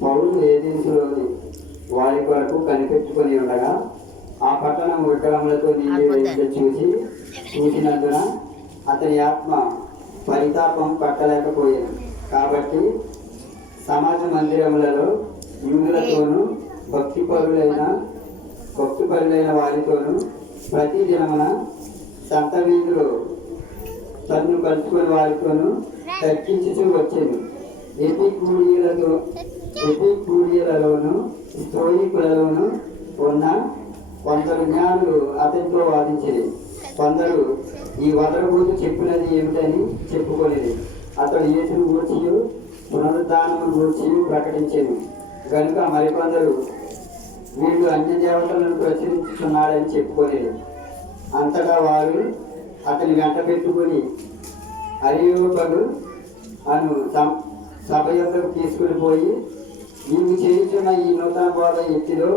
పౌరులు ఏదెన్సులోని వారి కొరకు కనిపెట్టుకొని ఉండగా ఆ పట్టణం విగ్రహములతో నిండి వేయించ చూసి చూసినందున అతని ఆత్మ పరితాపం పట్టలేకపోయింది. కాబట్టి సమాజ మందిరములలో యూదులతోనూ భక్తి పరులైన భక్తి పరులైన వారితోనూ ప్రతి దినమున సంత వీధిలో తన్ను కలుసుకుని వారితోనూ తర్కించుతూ వచ్చింది. ఎపికూడియలతో ఎపికూడియలలోను స్తోయికులలోను ఉన్న కొందరు జ్ఞానులు అతనితో వాదించేది కొందరు ఈ వదరబోతు చెప్పినది ఏమిటని చెప్పుకోలేదు అతడు యేసును గూర్చి పునరుద్ధానము గూర్చి ప్రకటించాను. కనుక మరికొందరు వీళ్ళు అన్య దేవతలను ప్రచురించుతున్నాడని చెప్పుకోలేదు అంతటా వారు అతని వెంట పెట్టుకుని అరియోపడు అను సభ యొక్కకు తీసుకుని పోయి మేము చేస్తున్న ఈ నూతన బోధ ఎత్తిలో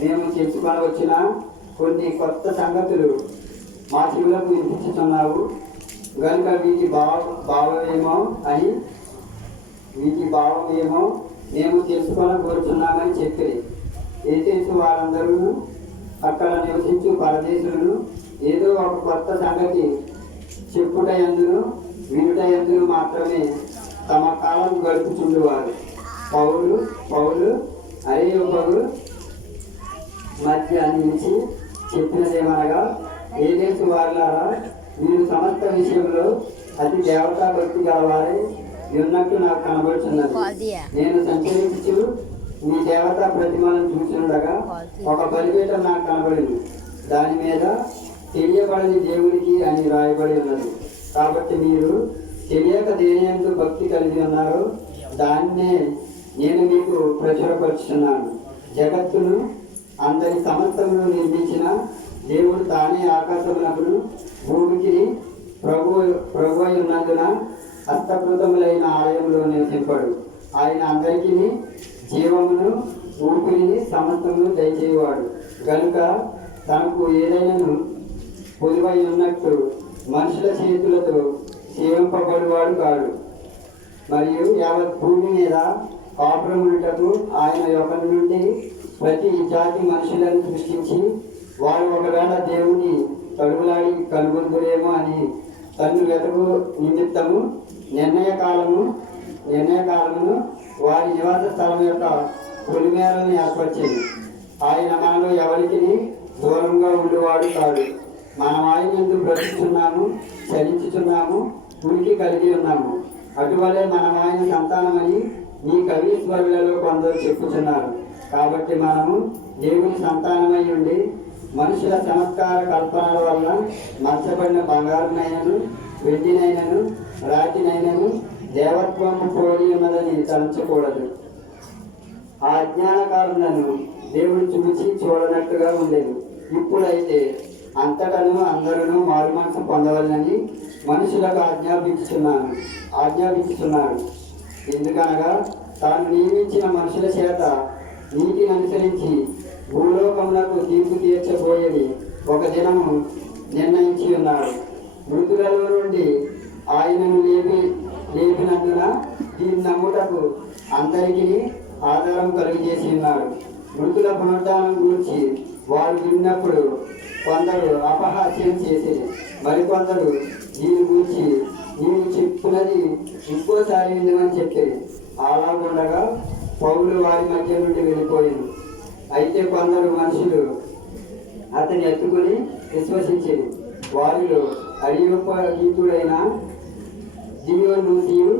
మేము చేసుకొని వచ్చిన కొన్ని కొత్త సంగతులు మా చెవులకు వినిపించుతున్నావు కనుక వీటి భావ భావమేమో అని వీటి భావమేమో మేము తెలుసుకొని కోరుచున్నామని చెప్పి ఏతేసు వారందరూ అక్కడ నివసించు పరదేశులను ఏదో ఒక కొత్త సంగతి చెప్పుట ఎందును వినుట ఎందును మాత్రమే తమ కాలం గడుపుచుండేవారు. పౌలు అరేయోపగు మధ్య నిలిచి చెప్పినదేమనగా ఏ దేశ వారులారా మీరు సమస్త విషయంలో అతి దేవతా భక్తి గలవారే ఉన్నట్టు నాకు కనబడుతున్నది నేను సంచరించు మీ దేవతా ప్రతిమలను చూస్తుండగా ఒక బలిపీఠం నాకు కనబడింది. దాని మీద తెలియబడని దేవునికి అని రాయబడి ఉన్నది. కాబట్టి మీరు తెలియక దేనియందు భక్తి కలిగి ఉన్నారో దాన్నే నేను మీకు ప్రచురపరుచున్నాను జగత్తును అందరి సమస్తమును నిర్మించిన దేవుడు తానే ఆకాశమునకును భూమికి ప్రభు ప్రభు అయి ఉన్నందున హస్తకృతములైన ఆలయంలో నివసింపడు ఆయన అందరికీ జీవమును ఊపిరిని సమస్తమును దయచేవాడు కనుక తనకు ఏదైనాను పొదువై ఉన్నట్టు మనుషుల చేతులతో సేవింపబడివాడు కాడు. మరియు యావత్ భూమి మీద కాపురములకు ఆయన యొక్క నుండి ప్రతి జాతి మనుషులను సృష్టించి వారు ఒకవేళ దేవుని తడుగులాడి కనుగొందురేమో అని తన్ను వెతుకు నిమిత్తము నిర్ణయ కాలము నిర్ణయ కాలమును వారి నివాస స్థలం యొక్క పొలిమేరలను ఏర్పరిచింది. ఆయన మనలో ఎవరికి దూరంగా ఉండేవాడు కాదు మనం ఆయన ఎందుకు బ్రతుకుతున్నాము చలించుతున్నాము ఉనికి కలిగి ఉన్నాము. అటువలే మనం ఆయన సంతానమని మీ కవీశ్వరులలో కొందరు చెప్పుచున్నారు. కాబట్టి మనము దేవుని సంతానమై ఉండి మనుషుల చమత్కార కల్పనల వల్ల మర్చబడిన బంగారునైనను వెండినైనను రాతినైనను దేవత్వము పోలి ఉన్నదని తలంచకూడదు. ఆ అజ్ఞానకారులను దేవుని చూచి చూసి చూడనట్టుగా ఉండేది. ఇప్పుడైతే అంతటను అందరూ మారు పొందవలనని పొందవాలని మనుషులకు ఆజ్ఞాపించుతున్నాను. ఆజ్ఞాపించుతున్నాడు. ఎందుకనగా తాను నియమించిన మనుషుల చేత నీతిని అనుసరించి భూలోకములకు తీర్పు తీర్చబోయేది ఒక దినము నిర్ణయించి ఉన్నాడు. మృతులలో నుండి ఆయనను లేపి లేపినందున దీని నమ్ముటకు అందరికీ ఆధారం కలిగజేసి ఉన్నాడు. మృతుల పునరుద్ధానం గురించి వారు విన్నప్పుడు కొందరు అపహాస్యం చేసి మరికొందరు దీని గురించి నేను చెప్పున్నది ఇంకోసారి చెప్పింది? అలా ఉండగా పౌలు వారి మధ్య నుండి వెళ్ళిపోయింది అయితే కొందరు మనుషులు అతని ఎత్తుకుని విశ్వసించింది. వారిలో అడియోపగీతుడైన దియోనూసియు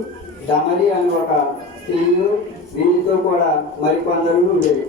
దమరి అని ఒక స్త్రీయు వీరితో కూడా మరికొందరు ఉండేది